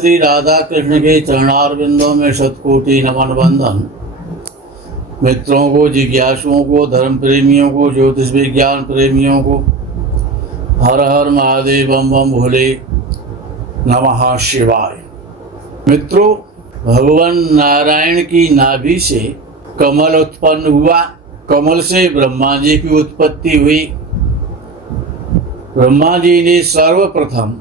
श्री राधा कृष्ण के चरणारविंदों में शतकोटि नमन बंदन। मित्रों को, जिज्ञासुओं को, धर्म प्रेमियों को, ज्योतिष विज्ञान प्रेमियों को हर हर महादेव बम बम भोले नमः शिवाय। मित्रों, भगवान नारायण की नाभि से कमल उत्पन्न हुआ। कमल से ब्रह्मा जी की उत्पत्ति हुई। ब्रह्मा जी ने सर्वप्रथम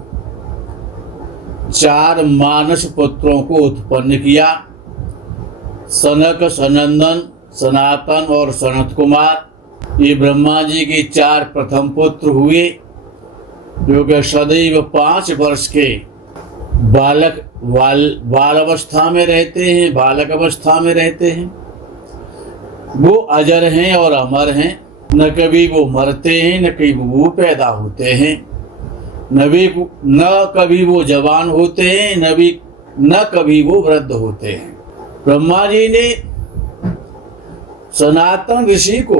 4 मानस पुत्रों को उत्पन्न किया। सनक, सनंदन, सनातन और सनत कुमार, ये ब्रह्मा जी के 4 प्रथम पुत्र हुए, जो कि सदैव 5 वर्ष के बाल अवस्था में रहते हैं, बालक अवस्था में रहते हैं। वो अजर हैं और अमर हैं। न कभी वो मरते हैं, न कभी वो पैदा होते हैं, न कभी वो जवान होते हैं, न कभी वो वृद्ध होते हैं। ब्रह्मा जी ने सनातन ऋषि को,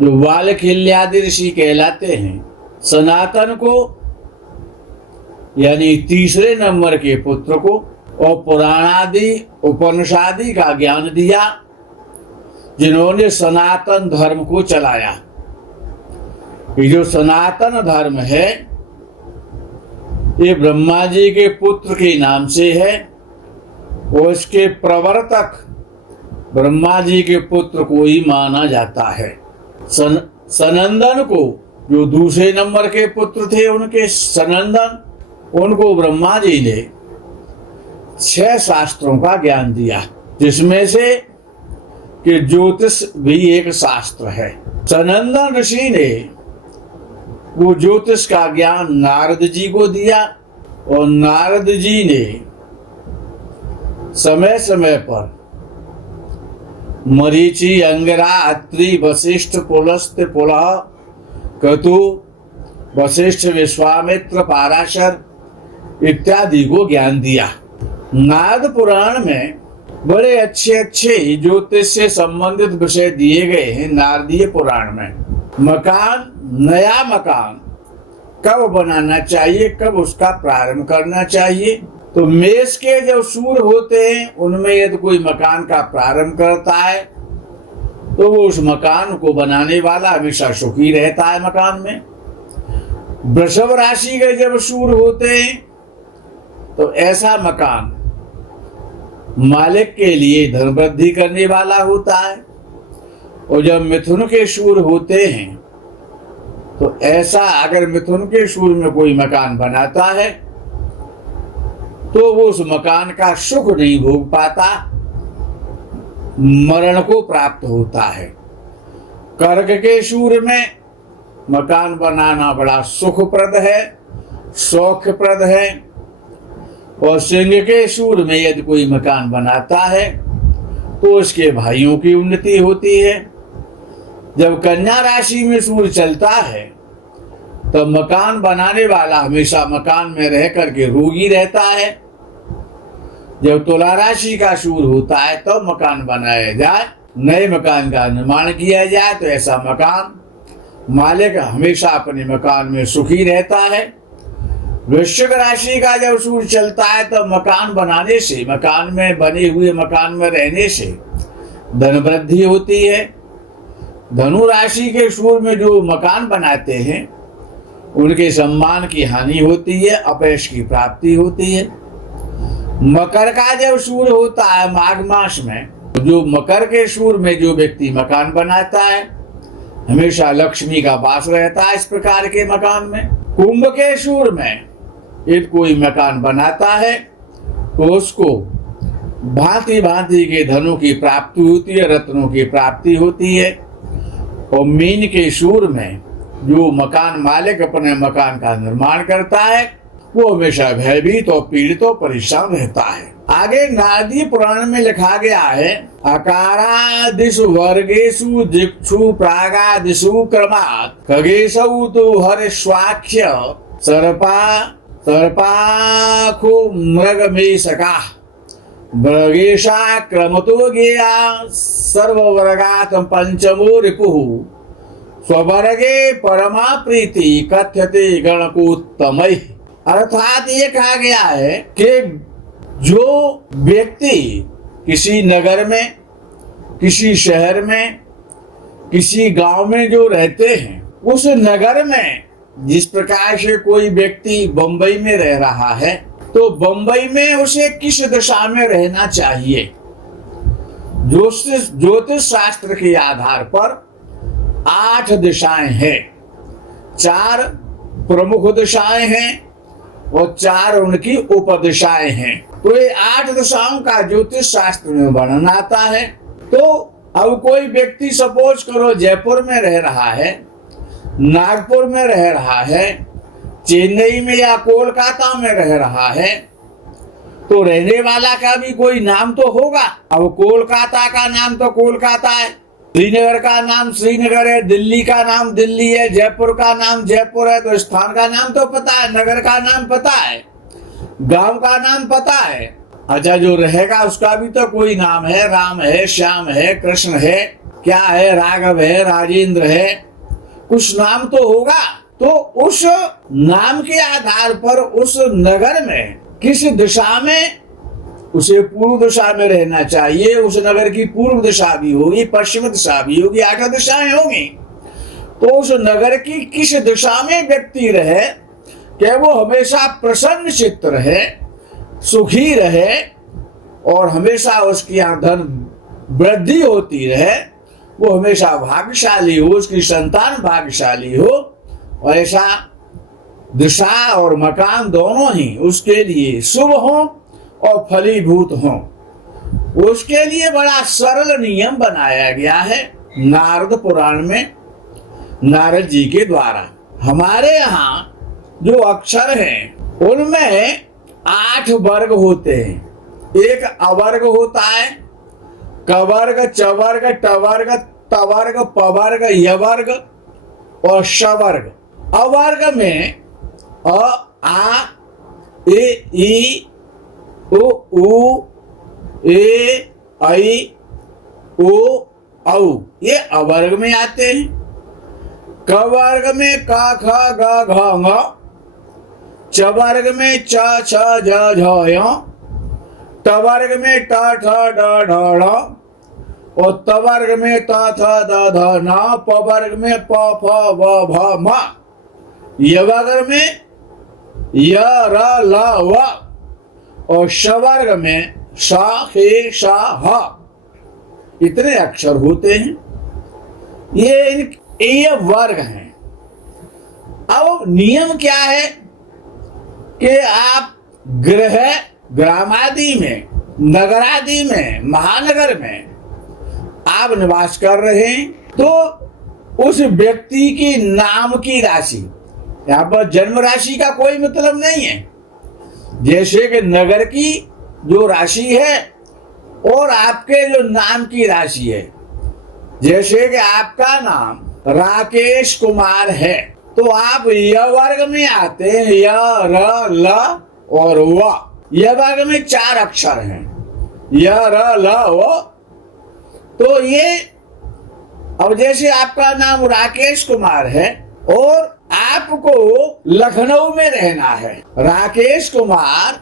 जो वालखिल्यादि ऋषि कहलाते हैं, सनातन को यानी तीसरे नंबर के पुत्र को, और पुराणादि उपनिषादि का ज्ञान दिया, जिन्होंने सनातन धर्म को चलाया। ये जो सनातन धर्म है, ये ब्रह्मा जी के पुत्र के नाम से है, और इसके प्रवर्तक ब्रह्मा जी के पुत्र को ही माना जाता है। सनंदन को, जो दूसरे नंबर के पुत्र थे उनके सनंदन, उनको ब्रह्मा जी ने 6 शास्त्रों का ज्ञान दिया, जिसमें से कि ज्योतिष भी एक शास्त्र है। सनंदन ऋषि ने वो ज्योतिष का ज्ञान नारद जी को दिया, और नारद जी ने समय समय पर मरीचि, अंगिरा, अत्रि, वशिष्ठ, पुलस्त्य, पुलह, क्रतु, वशिष्ठ, विश्वामित्र, पाराशर इत्यादि को ज्ञान दिया। नारद पुराण में बड़े अच्छे ज्योतिष से संबंधित विषय दिए गए हैं। नारदीय पुराण में नया मकान कब बनाना चाहिए, कब उसका प्रारंभ करना चाहिए। तो मेष के जो सूर होते हैं, उनमें यदि कोई मकान का प्रारंभ करता है तो वो उस मकान को बनाने वाला हमेशा सुखी रहता है मकान में। वृषभ राशि के जब सूर होते हैं तो ऐसा मकान मालिक के लिए धन वृद्धि करने वाला होता है। और जब मिथुन के सूर होते हैं तो ऐसा, अगर मिथुन के सूर में कोई मकान बनाता है तो वो उस मकान का सुख नहीं भोग पाता, मरण को प्राप्त होता है। कर्क के सूर में मकान बनाना बड़ा सुखप्रद है, सौख्यप्रद है। और सिंह के सूर में यदि कोई मकान बनाता है तो उसके भाइयों की उन्नति होती है। जब कन्या राशि में सूर्य चलता है तो मकान बनाने वाला हमेशा मकान में रह करके रोगी रहता है। जब तुला राशि का सूर्य होता है तो मकान बनाया जाए, नए मकान का निर्माण किया जाए, तो ऐसा मकान मालिक हमेशा अपने मकान में सुखी रहता है। वृश्चिक राशि का जब सूर्य चलता है तो मकान बनाने से, मकान में बने हुए मकान में रहने से धन वृद्धि होती है। धनु राशि के सूर्य में जो मकान बनाते हैं उनके सम्मान की हानि होती है, अपयश की प्राप्ति होती है। मकर का जब सूर्य होता है माघ मास में, जो मकर के सूर्य में जो व्यक्ति मकान बनाता है हमेशा लक्ष्मी का वास रहता है इस प्रकार के मकान में। कुंभ के सूर्य में यदि कोई मकान बनाता है तो उसको भांति भांति के धनों की प्राप्ति होती है, रत्नों की प्राप्ति होती है। और मीन के सूर्य में जो मकान मालिक अपने मकान का निर्माण करता है वो हमेशा भयभीत और पीड़ित और परेशान रहता है। आगे नारदीय पुराण में लिखा गया है, अकारादिषु वर्गेषु दिक्षु प्रागादिषु क्रमात् खगेशौ तु हर्ष्वाख्य सर्पाखो मृगमेशका मृगेशा क्रमतो गेया सर्ववर्गात् पंचमो रिपुः स्ववर्गे परमा प्रीति कथ्यते गणकोत्तमैः। अर्थात ये कहा गया है कि जो व्यक्ति किसी नगर में, किसी शहर में, किसी गांव में जो रहते हैं, उस नगर में जिस प्रकार से कोई व्यक्ति बंबई में रह रहा है, तो बंबई में उसे किस दिशा में रहना चाहिए। ज्योतिष शास्त्र के आधार पर 8 दिशाएं हैं, 4 प्रमुख दिशाएं हैं और 4 उनकी उपदिशाएं हैं। तो ये 8 दिशाओं का ज्योतिष शास्त्र में वर्णन आता है। तो अब कोई व्यक्ति सपोज करो जयपुर में रह रहा है, नागपुर में रह रहा है, चेन्नई में या कोलकाता में रह रहा है, तो रहने वाला का भी कोई नाम तो होगा। अब कोलकाता का नाम तो कोलकाता है, श्रीनगर का नाम श्रीनगर है, दिल्ली का नाम दिल्ली है, जयपुर का नाम जयपुर है। तो स्थान का नाम तो पता है, नगर का नाम पता है, गांव का नाम पता है। अच्छा, जो रहेगा उसका भी तो कोई नाम है, राम है, श्याम है, कृष्ण है, क्या है, राघव है, राजेंद्र है, कुछ नाम तो होगा। तो उस नाम के आधार पर उस नगर में किस दिशा में उसे पूर्व दिशा में रहना चाहिए। उस नगर की पूर्व दिशा भी होगी, पश्चिम दिशा भी होगी, 8 दिशाएं होंगी। तो उस नगर की किस दिशा में व्यक्ति रहे कि वो हमेशा प्रसन्न चित्त रहे, सुखी रहे और हमेशा उसकी धन वृद्धि होती रहे, वो हमेशा भाग्यशाली हो, उसकी संतान भाग्यशाली हो, और ऐसा दिशा और मकान दोनों ही उसके लिए शुभ हो और फलीभूत हो। उसके लिए बड़ा सरल नियम बनाया गया है नारद पुराण में, नारद जी के द्वारा। हमारे यहाँ जो अक्षर हैं उनमें 8 वर्ग होते हैं। एक अवर्ग होता है, कवर्ग, चवर्ग, टवर्ग, तवर्ग, पवर्ग, यवर्ग और शवर्ग। अवर्ग में अ, आ, ए, ई, उ, ए, ऐ, ओ, औ, ये अवर्ग में आते हैं। कवर्ग में क, ख, ग, घ, ङ। चवर्ग में च, छ, ज, झ, य। टवर्ग में ट, ठ, ड, ढ, ढ़। और तवर्ग में त, थ, द, ध, न। पवर्ग में प, फ, व, भ, म। यवर्ग में य, र, ल, व। और शवर्ग में श, खे, श, ह। इतने अक्षर होते हैं। ये वर्ग हैं। अब नियम क्या है कि आप ग्रामादि में, नगरादि में, महानगर में आप निवास कर रहे हैं, तो उस व्यक्ति की नाम की राशि, यहाँ पर जन्म राशि का कोई मतलब नहीं है। जैसे कि नगर की जो राशि है और आपके जो नाम की राशि है, जैसे कि आपका नाम राकेश कुमार है, तो आप य वर्ग में आते हैं, य, र, ल और व। य वर्ग में 4 अक्षर हैं, य, र, ल, व। तो ये, अब जैसे आपका नाम राकेश कुमार है और आपको लखनऊ में रहना है, राकेश कुमार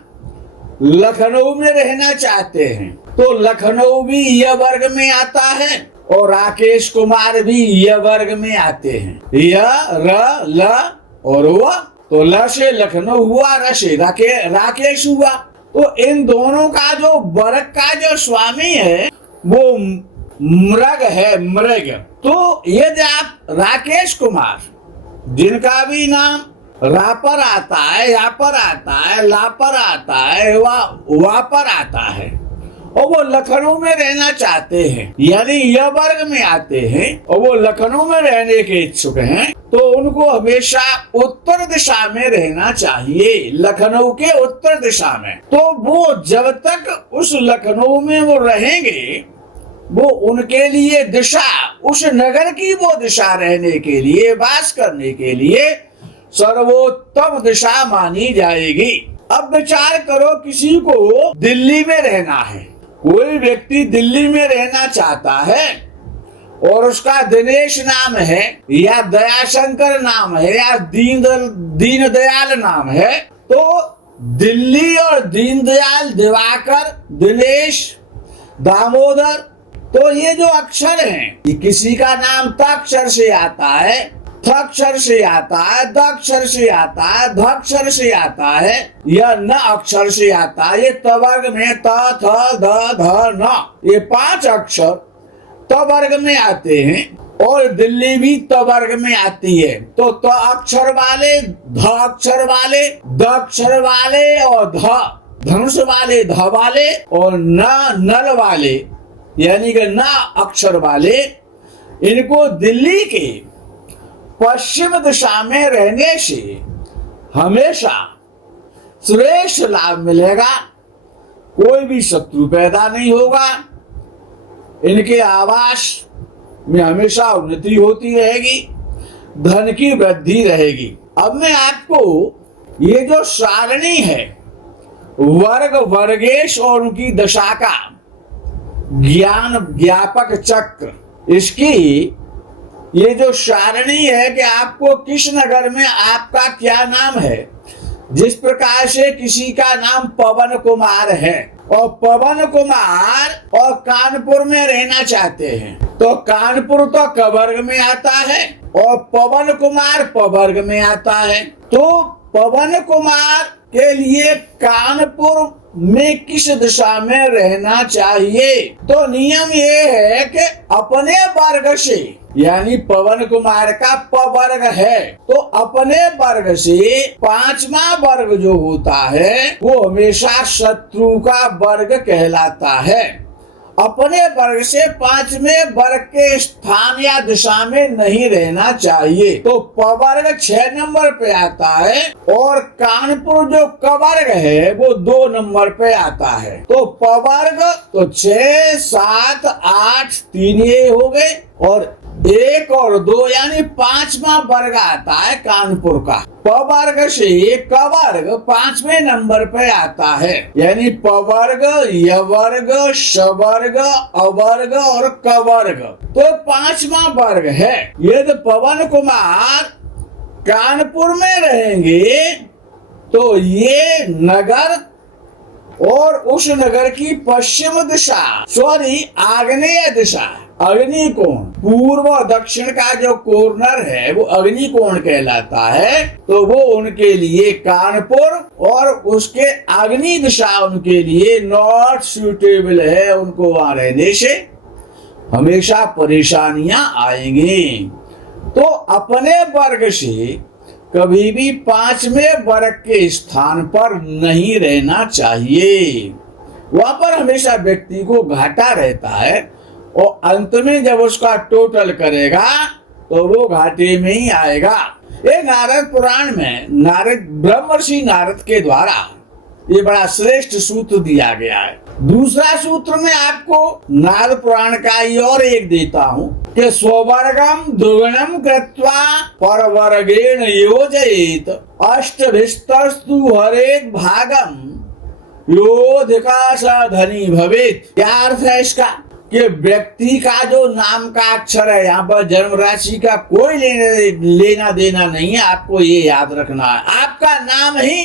लखनऊ में रहना चाहते हैं, तो लखनऊ भी य वर्ग में आता है और राकेश कुमार भी य वर्ग में आते हैं, य, र, ल और व। तो ल से लखनऊ हुआ, र से राकेश हुआ। तो इन दोनों का जो वर्ग का जो स्वामी है वो मृग है, मृग। तो यदि आप राकेश कुमार, जिनका भी नाम रा पर आता है, या पर आता है, ला पर आता है, वा पर आता है, और वो लखनऊ में रहना चाहते हैं, यानी यह वर्ग में आते हैं और वो लखनऊ में रहने के इच्छुक हैं, तो उनको हमेशा उत्तर दिशा में रहना चाहिए, लखनऊ के उत्तर दिशा में। तो वो जब तक उस लखनऊ में वो रहेंगे, वो उनके लिए दिशा, उस नगर की वो दिशा रहने के लिए, वास करने के लिए सर्वोत्तम दिशा मानी जाएगी। अब विचार करो, किसी को दिल्ली में रहना है, कोई व्यक्ति दिल्ली में रहना चाहता है और उसका दिनेश नाम है या दयाशंकर नाम है या दीनदयाल नाम है, तो दिल्ली और दीनदयाल, दिवाकर, दिनेश, दामोदर, तो ये जो अक्षर हैं, ये किसी का नाम त अक्षर से आता है, थ अक्षर से आता है, द अक्षर से आता है, ध अक्षर से आता है, या न अक्षर से आता है। ये त वर्ग में त, थ, द, ध, न, ये 5 अक्षर त वर्ग में आते हैं और दिल्ली भी त वर्ग में आती है। तो त अक्षर वाले, ध अक्षर वाले, द अक्षर वाले और ध धनुष वाले, ध वाले और न नल वाले यानी कि न अक्षर वाले, इनको दिल्ली के पश्चिम दिशा में रहने से हमेशा श्रेष्ठ लाभ मिलेगा, कोई भी शत्रु पैदा नहीं होगा, इनके आवास में हमेशा उन्नति होती रहेगी, धन की वृद्धि रहेगी। अब मैं आपको ये जो सारणी है वर्ग, वर्गेश और उनकी दशा का ज्ञान ज्ञापक चक्र, इसकी ये जो सारणी है कि आपको किस नगर में आपका क्या नाम है। जिस प्रकार से किसी का नाम पवन कुमार है और पवन कुमार और कानपुर में रहना चाहते हैं, तो कानपुर तो क वर्ग में आता है और पवन कुमार प वर्ग में आता है। तो पवन कुमार के लिए कानपुर में किस दिशा में रहना चाहिए, तो नियम ये है कि अपने वर्ग से, यानी पवन कुमार का प वर्ग है तो अपने वर्ग से 5वां वर्ग जो होता है वो हमेशा शत्रु का वर्ग कहलाता है। अपने वर्ग से 5वें वर्ग के स्थान या दिशा में नहीं रहना चाहिए। तो प वर्ग 6 नंबर पे आता है और कानपुर जो क वर्ग है वो 2 नंबर पे आता है। तो प वर्ग तो 6, 7, 8, 3 ये हो गए और 1 और 2 यानी 5वां वर्ग आता है कानपुर का। प वर्ग से क वर्ग 5वें नंबर पे आता है, यानी प वर्ग, य वर्ग, श वर्ग, अ वर्ग और क वर्ग तो 5वां वर्ग है। यदि पवन कुमार कानपुर में रहेंगे तो ये नगर और उस नगर की पश्चिम दिशा, सॉरी आग्नेय दिशा, अग्नि कोण, पूर्व और दक्षिण का जो कॉर्नर है वो अग्नि कोण कहलाता है। तो वो उनके लिए कानपुर और उसके अग्नि दिशा उनके लिए नॉट सूटेबल है, उनको वहां रहने से हमेशा परेशानियां आएंगी। तो अपने वर्ग से कभी भी 5वें वर्ग के स्थान पर नहीं रहना चाहिए, वहां पर हमेशा व्यक्ति को घाटा रहता है और अंत में जब उसका टोटल करेगा तो वो घाटे में ही आएगा। ये नारद पुराण में नारद ब्रह्मर्षि नारद के द्वारा ये बड़ा श्रेष्ठ सूत्र दिया गया है। दूसरा सूत्र में आपको नारद पुराण का ही और एक देता हूँ कि स्ववर्गम द्विगुणम कृत्वा परवर्गेण योजयेत अष्टभिस्तस्तु हरेत भागम योधिका स धनी भवेत। क्या अर्थ है इसका कि व्यक्ति का जो नाम का अक्षर है, यहाँ पर जन्म राशि का कोई लेना देना नहीं है, आपको ये याद रखना है। आपका नाम ही,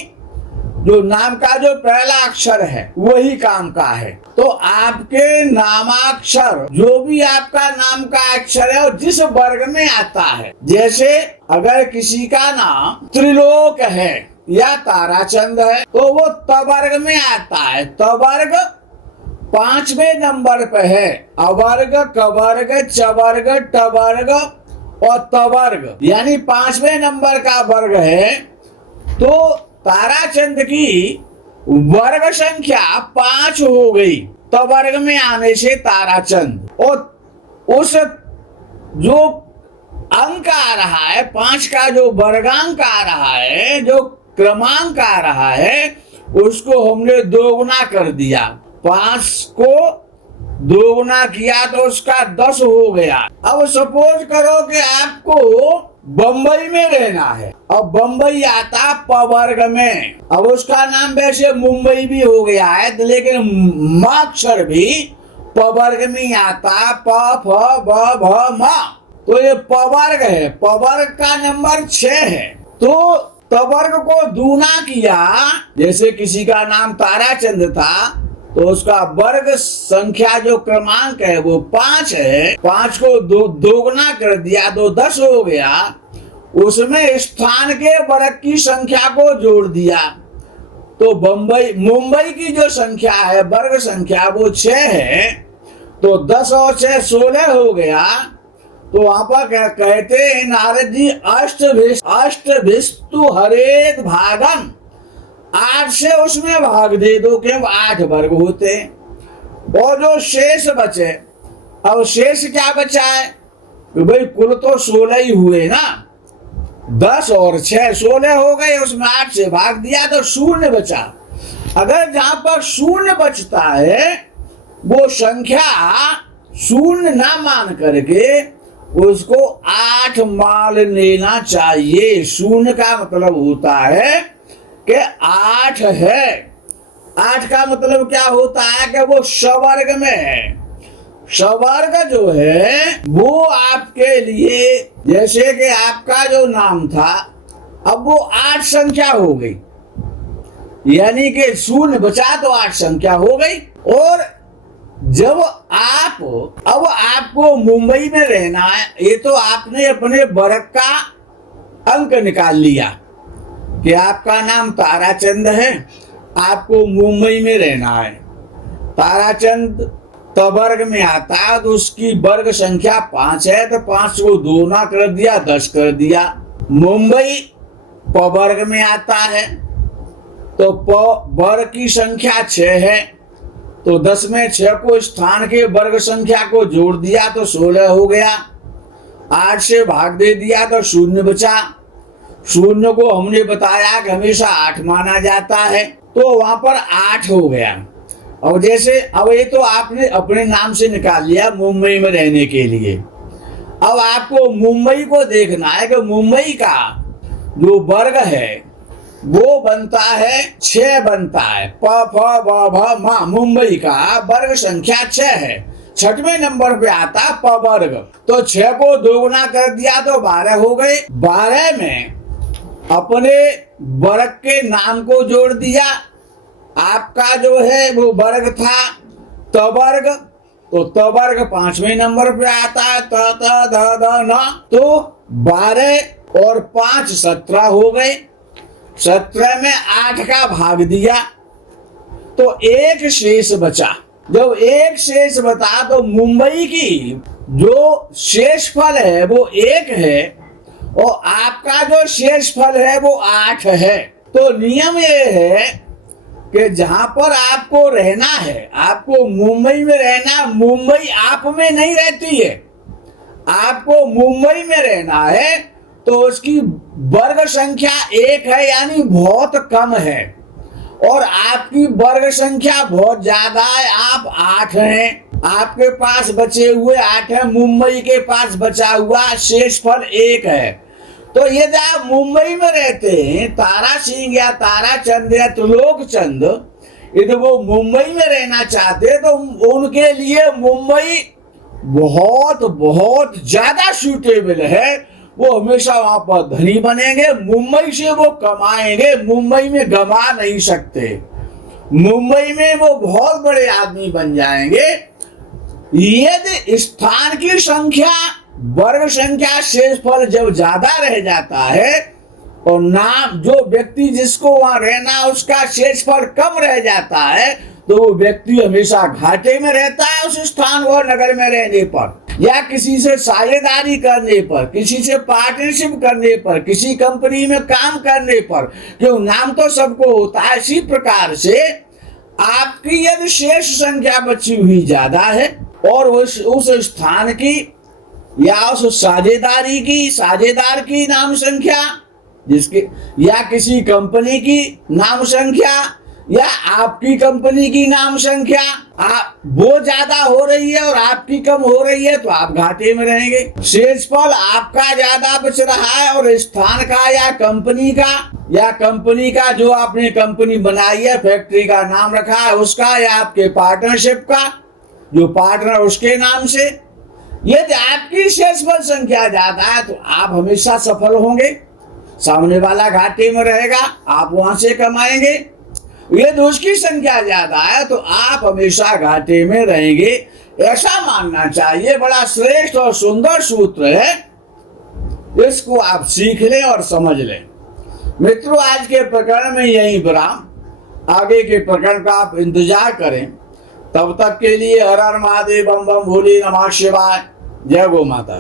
जो नाम का जो पहला अक्षर है वही काम का है। तो आपके नामाक्षर जो भी आपका नाम का अक्षर है और जिस वर्ग में आता है, जैसे अगर किसी का नाम त्रिलोक है या ताराचंद है तो वो त वर्ग में आता है। त वर्ग 5वें नंबर पे है, अवर्ग, कवर्ग, चवर्ग, टवर्ग और तवर्ग यानी 5वें नंबर का वर्ग है। तो ताराचंद की वर्ग संख्या 5 हो गई तवर्ग में आने से ताराचंद, और उस जो अंक आ रहा है 5 का जो वर्गांक आ रहा है, जो क्रमांक आ रहा है, उसको हमने दोगुना कर दिया। 5 को दोगुना किया तो उसका 10 हो गया। अब सपोज करो कि आपको बंबई में रहना है, अब बंबई आता प वर्ग में, अब उसका नाम वैसे मुंबई भी हो गया है लेकिन म अक्षर भी प वर्ग में आता, प फ ब भ म, तो ये प वर्ग है। प वर्ग का नंबर 6 है। तो तवर्ग को दूना किया, जैसे किसी का नाम ताराचंद था तो उसका वर्ग संख्या जो क्रमांक है वो 5 है, 5 को दोगुना कर दिया तो 10 हो गया। उसमें स्थान के वर्ग की संख्या को जोड़ दिया तो मुंबई की जो संख्या है वर्ग संख्या वो 6 है, तो 10 और 6 16 हो गया। तो वहां पर कहते हैं नारद जी अष्टभिस्तु हरेत भागम, 8 से उसमें भाग दे दो क्यों 8 वर्ग होते हैं। और जो शेष बचे, अब शेष क्या बचा है तो भाई कुल तो 16 ही हुए ना, 10 और 6 16 हो गए, उसमें 8 से भाग दिया तो शून्य बचा। अगर जहां पर शून्य बचता है वो संख्या शून्य ना मान करके उसको 8 मान लेना चाहिए। शून्य का मतलब होता है कि 8 है। 8 का मतलब क्या होता है कि वो सवर्ग में है। सवर्ग जो है वो आपके लिए, जैसे कि आपका जो नाम था अब वो 8 संख्या हो गई, यानी कि शून्य बचा तो 8 संख्या हो गई। और जब अब आपको मुंबई में रहना है, ये तो आपने अपने वर्ग का अंक निकाल लिया कि आपका नाम ताराचंद है, आपको मुंबई में रहना है। ताराचंद तवर्ग में आता है तो उसकी वर्ग संख्या 5 है, तो 5 को दोगुना कर दिया 10 कर दिया। मुंबई पवर्ग में आता है तो वर्ग की संख्या 6 है, तो 10 में 6 को स्थान के वर्ग संख्या को जोड़ दिया तो 16 हो गया। 8 से भाग दे दिया तो शून्य बचा। शून्य को हमने बताया कि हमेशा 8 माना जाता है, तो वहां पर 8 हो गया। और जैसे अब ये तो आपने अपने नाम से निकाल लिया मुंबई में रहने के लिए। अब आपको मुंबई को देखना है कि मुंबई का जो वर्ग है वो बनता है 6 बनता है, प फ ब भ म। मुंबई का वर्ग संख्या 6 है, 6वें नंबर पे आता है पवर्ग। तो 6 को दोगुना कर दिया तो 12 हो गए। 12 में अपने वर्ग के नाम को जोड़ दिया। आपका जो है वो वर्ग था तवर्ग, तो तवर्ग 5वें नंबर पे आता है, त द द न। तो 12 और 5 17 हो गए। 17 में 8 का भाग दिया तो 1 शेष बचा। जब 1 शेष बता तो मुंबई की जो शेष फल है वो 1 है और आपका जो शेष फल है वो 8 है। तो नियम ये है कि जहां पर आपको रहना है, आपको मुंबई में रहना, मुंबई आप में नहीं रहती है, आपको मुंबई में रहना है तो उसकी वर्ग संख्या 1 है, यानी बहुत कम है। और आपकी वर्ग संख्या बहुत ज्यादा है, आप 8 हैं, आपके पास बचे हुए 8 हैं, मुंबई के पास बचा हुआ शेष फल 1 है। तो यदि आप मुंबई में रहते हैं, तारा सिंह या ताराचंद या त्रिलोकचंद, यदि वो मुंबई में रहना चाहते तो उनके लिए मुंबई बहुत बहुत ज्यादा सूटेबल है। वो हमेशा वहां पर धनी बनेंगे, मुंबई से वो कमाएंगे, मुंबई में गमा नहीं सकते, मुंबई में वो बहुत बड़े आदमी बन जाएंगे। यदि स्थान की संख्या वर्ग संख्या शेषफल जब ज्यादा रह जाता है और नाम जो व्यक्ति जिसको वहां रहना उसका शेषफल कम रह जाता है तो वो व्यक्ति हमेशा घाटे में रहता है उस स्थान और नगर में रहने पर, या किसी से साझेदारी करने पर, किसी से पार्टनरशिप करने पर, किसी कंपनी में काम करने पर, क्यों नाम तो सबको होता है। इसी प्रकार से आपकी यदि शेष संख्या बची हुई ज्यादा है और उस स्थान की या उस साझेदार की नाम संख्या जिसके, या किसी कंपनी की नाम संख्या या आपकी कंपनी की नाम संख्या वो ज्यादा हो रही है और आपकी कम हो रही है तो आप घाटे में रहेंगे। शेषफल आपका ज्यादा बच रहा है और स्थान का या कंपनी का जो आपने कंपनी बनाई है, फैक्ट्री का नाम रखा है उसका, या आपके पार्टनरशिप का जो पार्टनर उसके नाम से, यदि आपकी शेषफल संख्या ज्यादा है तो आप हमेशा सफल होंगे। सामने वाला घाटे में रहेगा, आप वहां से कमाएंगे। यदि उसकी संख्या ज्यादा है तो आप हमेशा घाटे में रहेंगे, ऐसा मानना चाहिए। बड़ा श्रेष्ठ और सुंदर सूत्र है, इसको आप सीख लें और समझ लें। मित्रों, आज के प्रकरण में यही विराम, आगे के प्रकरण का आप इंतजार करें। तब तक के लिए हर हर महादेव, बम बम भोले, नमः शिवाय, जय गौ माता।